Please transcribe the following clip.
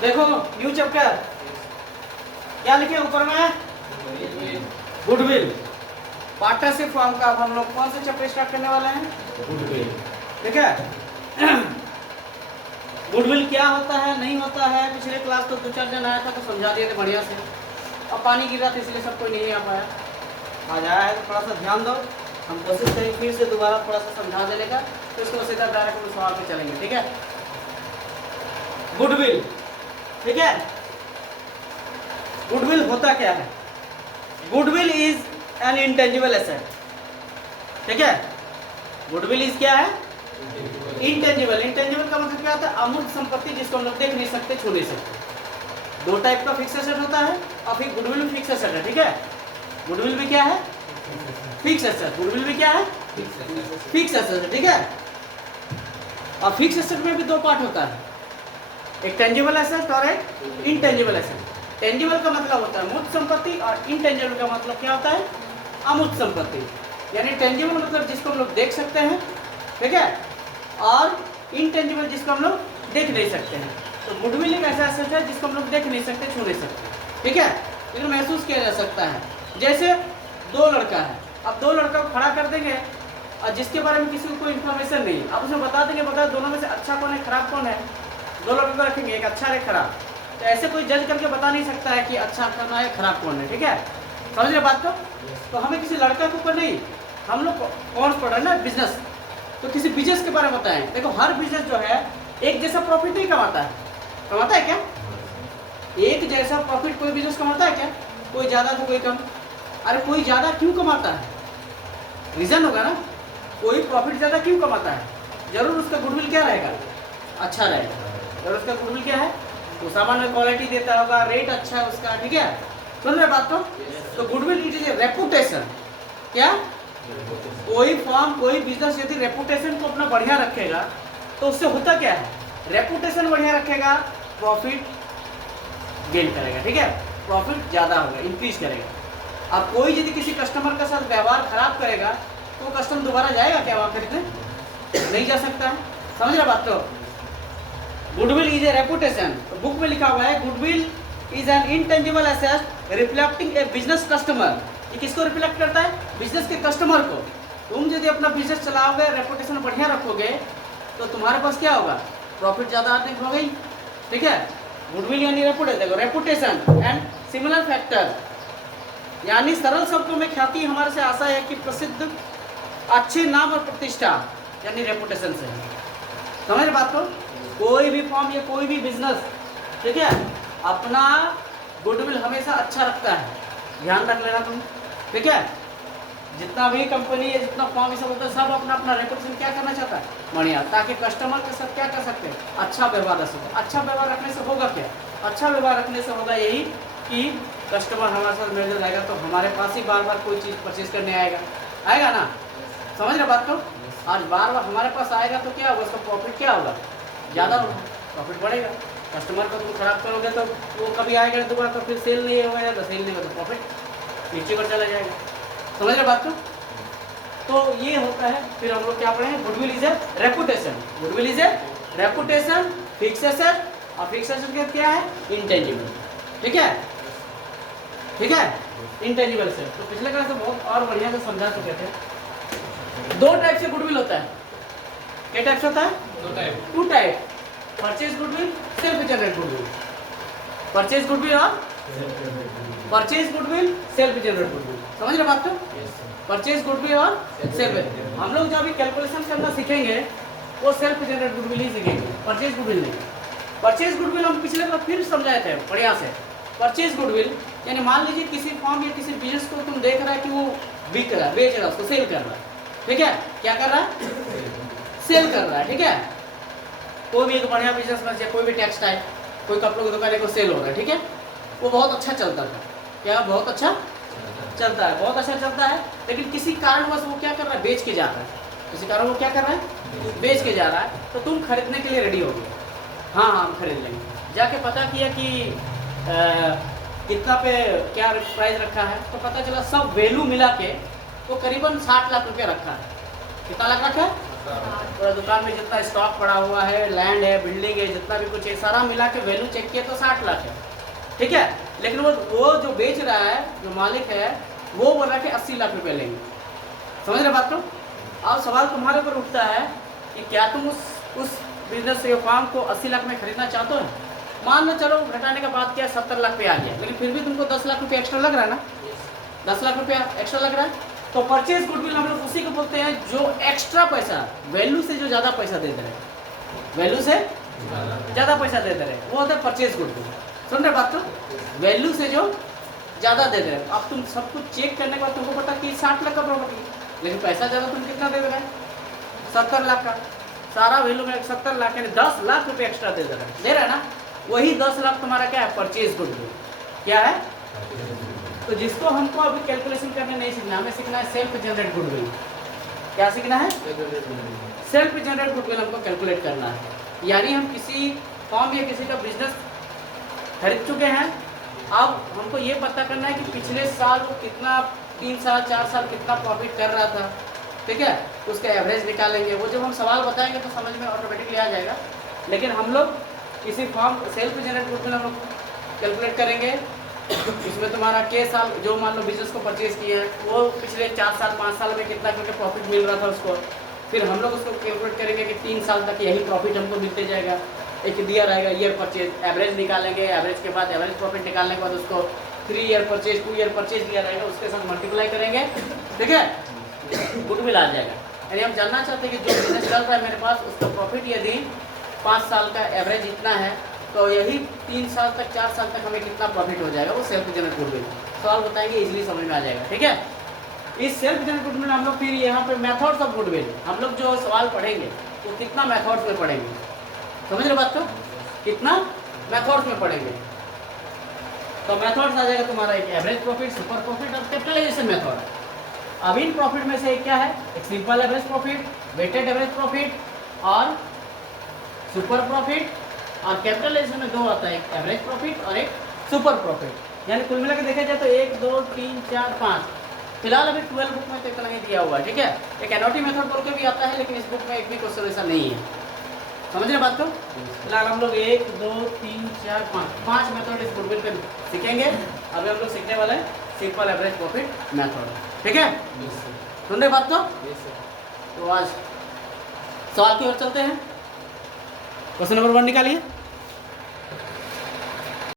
देखो new chapter क्या लिखे ऊपर में, गुडविल। पार्टनरशिप फॉर्म का अब हम लोग कौन सा चैप्टर स्टार्ट करने वाले हैं, गुडविल। ठीक है। गुडविल क्या होता है नहीं होता है, पिछले क्लास तो 2-4 जन आया था तो समझा दिए थे बढ़िया से। अब पानी गिर रहा था इसलिए सब कोई नहीं आ पाया, आज आया है तो थोड़ा सा ध्यान दो। हम कोशिश करेंगे फिर से दोबारा थोड़ा सा समझा देने का, तो इसको सीधा डायरेक्ट सवाल पे चलेंगे। ठीक है, गुडविल। ठीक है, गुडविल होता क्या है? Goodwill is an intangible asset. ठीक है, गुडविल इज क्या है, इंटेंजिबल। इंटेंजिबल का मतलब क्या होता है, अमूर्त संपत्ति जिसको हम लोग देख नहीं सकते, छू नहीं सकते। दो टाइप का फिक्स एसेट होता है और फिर गुडविल भी फिक्स एसेट है। ठीक है, गुडविल भी क्या है, फिक्स एसेट। गुडविल भी क्या है, फिक्स एसेट। ठीक है, और फिक्स एसेट में भी दो पार्ट होता है, एक टेंजिबल एसेट और एक इंटेंजिबल एसेट। टेंजिबल का मतलब होता है मूर्त संपत्ति और इंटेंजिबल का मतलब क्या होता है, अमूर्त संपत्ति। यानी टेंजिबल मतलब जिसको हम लोग देख सकते हैं, ठीक है, और इंटेंजिबल जिसको हम लोग देख नहीं सकते हैं। तो गुडविल एक ऐसा एसेट है जिसको हम लोग देख नहीं सकते, छू नहीं सकते। ठीक है, लेकिन महसूस किया जा सकता है। जैसे दो लड़का है, अब दो लड़का को खड़ा कर देंगे और जिसके बारे में किसी को कोई इन्फॉर्मेशन नहीं, आप उसमें बता देंगे, बता दोनों में से अच्छा कौन है खराब कौन है। दो लड़कों को रखेंगे, एक अच्छा है खराब, तो ऐसे कोई जज करके बता नहीं सकता है कि अच्छा कौन है खराब कौन है। ठीक है, समझ रहे बात को? तो हमें किसी लड़का के ऊपर नहीं, हम लोग कौन पढ़ रहे हैं ना, बिजनेस, तो किसी बिजनेस के बारे में बताएं। देखो हर बिजनेस जो है एक जैसा प्रॉफिट नहीं कमाता है। कमाता है क्या? एक जैसा प्रॉफिट कोई बिजनेस कमाता है क्या? कोई ज़्यादा तो कोई कम। अरे कोई ज़्यादा क्यों कमाता है, रीज़न होगा ना, कोई प्रॉफिट ज़्यादा क्यों कमाता है? जरूर उसका गुडविल क्या रहेगा, अच्छा रहेगा। जरूर उसका गुडविल क्या है, वो सामान में क्वालिटी देता होगा, रेट अच्छा है उसका। ठीक है, सुन रहे बात को? तो goodwill it is a reputation. क्या? कोई फॉर्म कोई बिजनेस यदि रेपुटेशन को अपना बढ़िया रखेगा तो उससे होता क्या है, रेपुटेशन बढ़िया रखेगा, प्रॉफिट गेन करेगा। ठीक है, प्रॉफिट ज़्यादा होगा, इंक्रीज करेगा। अब कोई यदि किसी कस्टमर के साथ व्यवहार खराब करेगा तो कस्टमर दोबारा जाएगा क्या वहाँ खरीदने? नहीं जा सकता है। समझ रहे बात को? Goodwill is a reputation. Book में लिखा हुआ है goodwill is an intangible asset reflecting A business customer. ये किसको रिफ्लेक्ट करता है? बिजनेस के कस्टमर को। तुम यदि अपना बिजनेस चलाओगे, रेपुटेशन बढ़िया रखोगे, तो तुम्हारे पास क्या होगा, प्रॉफिट ज़्यादा आने हो गई। ठीक है, गुडविल यानी रेपुटेशन एंड सिमिलर फैक्टर, यानी सरल शब्दों में ख्याति हमारे से आशा है कि प्रसिद्ध अच्छे नाम और प्रतिष्ठा, यानी रेपुटेशन से। समझ बात को? कोई भी फॉर्म या कोई भी बिजनेस, ठीक है, अपना गुडविल हमेशा अच्छा रखता है, ध्यान रख लेना तुम। ठीक है, जितना भी कंपनी है, जितना फॉर्म ये सब होता है, सब अपना अपना रेपुटेशन क्या करना चाहता है, बढ़िया, ताकि कस्टमर के साथ क्या कर सकते हैं, अच्छा व्यवहार रख सकते। अच्छा व्यवहार रखने से होगा क्या? अच्छा व्यवहार रखने से होगा यही कि कस्टमर हमारे साथ मेल रहेगा तो हमारे पास ही बार बार कोई चीज़ परचेज करने आएगा ना। समझ रहे बात को? आज बार बार हमारे पास आएगा तो क्या होगा, उसका प्रॉफिट क्या होगा, ज़्यादा होगा, प्रॉफिट बढ़ेगा। कस्टमर को तुम खराब करोगे तो वो कभी आएगा दोबारा, तो फिर सेल नहीं होगा, तो सेल नहीं होगा तो प्रॉफिट नीचे पर चला जाएगा। समझ रहे बात को? तो ये होता है। फिर हम लोग क्या पढ़े, goodwill is a reputation. Goodwill is a reputation, fix asset, और फिक्स एसेट क्या है, इंटेंजिबल। ठीक है, ठीक है, इंटेंजिबल से। तो पिछले क्लास में बहुत और बढ़िया से समझा चुके थे। दो टाइप से गुडविल होता है। क्या टाइप से होता है? Two type, purchase goodwill, self generate goodwill. Purchase goodwill और purchase goodwill, self generate goodwill. समझ रहे बात को? परचेज गुडविल और सेल्फ। हम लोग जो अभी कैलकुलेशन करना सीखेंगे वो सेल्फ जनरेट गुडविल ही सीखेंगे, परचेज गुडविल नहीं। परचेज गुडविल हम पिछले बार फिर समझाए थे बढ़िया से। परचेज गुडविल यानी मान लीजिए किसी फॉर्म या किसी बिजनेस को तुम देख रहा है कि वो बिक रहा है, बेच रहा है, उसको सेल कर रहा है। ठीक है, क्या कर रहा है, सेल कर रहा है। ठीक है, कोई भी एक बढ़िया बिजनेस में कोई भी टेक्सटाइल, कोई कपड़ों की दुकान है, को सेल हो रहा है। ठीक है, वो बहुत अच्छा चलता था। क्या बहुत अच्छा चलता है, बहुत अच्छा चलता है, लेकिन किसी कारणवश वो क्या कर रहा है, बेच के जा रहा है। किसी कारण वो क्या कर रहा है, बेच के जा रहा है। तो तुम खरीदने के लिए रेडी हो गए, हाँ हाँ हम खरीद लेंगे। जाके पता किया कि कितना पे क्या प्राइस रखा है, तो पता चला सब वैल्यू मिला के तो करीबन 60 लाख रुपया रखा है। कितना लाख रखा है, पूरा दुकान में जितना स्टॉक पड़ा हुआ है, लैंड है, बिल्डिंग है, जितना भी कुछ है, सारा मिला के वैल्यू चेक किया तो 60 लाख है, ठीक है। लेकिन वो जो बेच रहा है, जो मालिक है, वो बोल रहा है कि 80 लाख रुपए लेंगे। समझ रहे बात को? अब सवाल तुम्हारे ऊपर उठता है कि क्या तुम उस बिजनेस या फार्म को 80 लाख में खरीदना चाहते हो? मान लो चलो घटाने का बात किया 70 लाख पे आ गया, लेकिन फिर भी तुमको 10 लाख रुपये एक्स्ट्रा लग रहा है ना, 10 लाख रुपया एक्स्ट्रा लग रहा है। तो परचेज गुडविल हम लोग उसी को बोलते हैं जो एक्स्ट्रा पैसा, वैल्यू से जो ज़्यादा पैसा दे दे रहे, वैल्यू से ज़्यादा पैसा दे दे रहे, वो होता है परचेज गुडविल। सुन रहे बात? तो वैल्यू से जो ज़्यादा दे दे रहे। अब तुम सब कुछ चेक करने के बाद तुमको पता कि 60 लाख का प्रॉपर्टी, लेकिन पैसा ज़्यादा तुम कितना दे रहे हैं? 70 लाख का। सारा वैल्यू में 70 लाख यानी 10 लाख रुपये एक्स्ट्रा दे रहा है ना। वही 10 लाख तुम्हारा क्या है? Purchase goodwill. क्या है? तो जिसको हमको अभी कैलकुलेशन करने नहीं सीखना, हमें सीखना है सेल्फ जनरेट गुडविल। क्या सीखना है? सेल्फ जनरेट गुडविल हमको कैलकुलेट करना है। यानी हम किसी फॉर्म या किसी का बिजनेस खरीद चुके हैं, अब हमको ये पता करना है कि पिछले साल वो कितना, 3 साल 4 साल कितना प्रॉफिट कर रहा था, ठीक है। उसका एवरेज निकालेंगे। वो जब हम सवाल बताएंगे तो समझ में ऑटोमेटिकली आ जाएगा। लेकिन हम लोग किसी फॉर्म सेल्फ जनरेट गुडविल हम लोग कैलकुलेट करेंगे। इसमें तुम्हारा के साल जो मान लो बिजनेस को परचेज किए हैं, वो पिछले 4 साल 5 साल में कितना क्योंकि प्रॉफिट मिल रहा था उसको, फिर हम लोग उसको कैलकुलेट करेंगे कि 3 साल तक यही प्रॉफिट हमको मिलते जाएगा। एक दिया रहेगा ईयर परचेज, एवरेज निकालेंगे, एवरेज के बाद एवरेज प्रॉफिट निकालने के बाद उसको 3 ईयर परचेज 2 ईयर परचेज दिया रहेगा, उसके साथ मल्टीप्लाई करेंगे, ठीक है, गुडविल आ जाएगा। यानी हम जानना चाहते हैं कि जो बिजनेस चल रहा है मेरे पास, उसका प्रॉफिट यदि 5 साल का एवरेज इतना है तो यही 3 साल तक 4 साल तक हमें कितना प्रॉफिट हो जाएगा, वो सेल्फ जनरेट गुडविल। सवाल बताएंगे, इजीली समझ में आ जाएगा, ठीक है। इस सेल्फ जनरेट गुडविल हम लोग फिर यहाँ पे मेथड्स ऑफ गुडविल, हम लोग जो सवाल पढ़ेंगे वो कितना मेथड्स में पढ़ेंगे, समझ रहे बात को? कितना मेथड्स में पढ़ेंगे। तो मेथड्स आ जाएगा तुम्हारा एक एवरेज प्रॉफिट, सुपर प्रॉफिट और कैपिटलाइजेशन मेथड। अब इन प्रॉफिट में से एक क्या है? एक simple average profit, weighted average profit और सुपर प्रॉफिट। और कैपिटलाइजेशन में 2 आता है, एक एवरेज प्रॉफिट और एक सुपर प्रॉफिट। यानी कुल मिलाकर देखा जाए तो 1 2 3 4 5, फिलहाल अभी 12 बुक में तो इतना नहीं दिया हुआ है, ठीक है। एक एनओटी मेथड बोल के भी आता है, लेकिन इस बुक में एक भी क्वेश्चन ऐसा नहीं है, समझ रहे बात को? फिलहाल हम लोग 1 2 3 4 5 मेथड इस गुडविल पे सीखेंगे। अभी हम लोग सीखने वाले हैं सिंपल एवरेज प्रॉफिट मेथड, ठीक है। सुन रहे बात को? तो आज सवाल की ओर चलते हैं। क्वेश्चन नंबर 1 निकालिए।